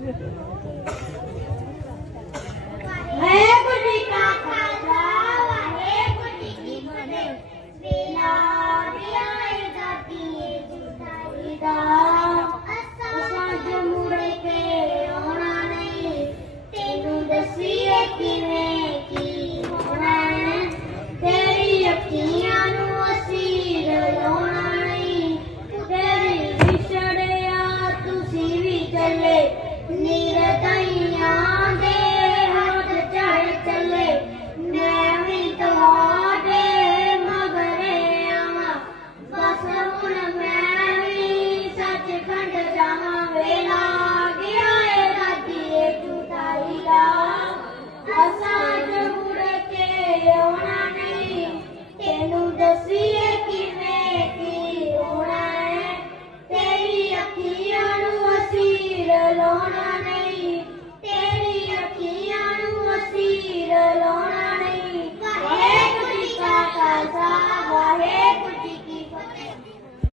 वाहेगुरू जी का खालसा वाहेगुरू जी की फतेह। वेला दिया जाती है जुदाई दा असां जो मुड़ के आउणा नहीं तेनू दसीए किवें की होना है तेरी अखियां नू असीं रलाउणा नहीं तेरी विछड़िया तुसी भी चले निरताइयां दे हाथ चढ़ चले मैं भी तुहाडे मगरे आवां बस हुण मैं भी सचखंड जावां। वेला गया है रातीए जुदाई दा असां जो मुड़ के आउणा नहीं तेनू दसीए किवें की होना है तेरी अखियां नू असीं रलाउणा नहीं तेरी अखियां नू असीं रलाउणा नहीं। वाहेगुरू जी का खालसा वाहेगुरू जी की फतेह।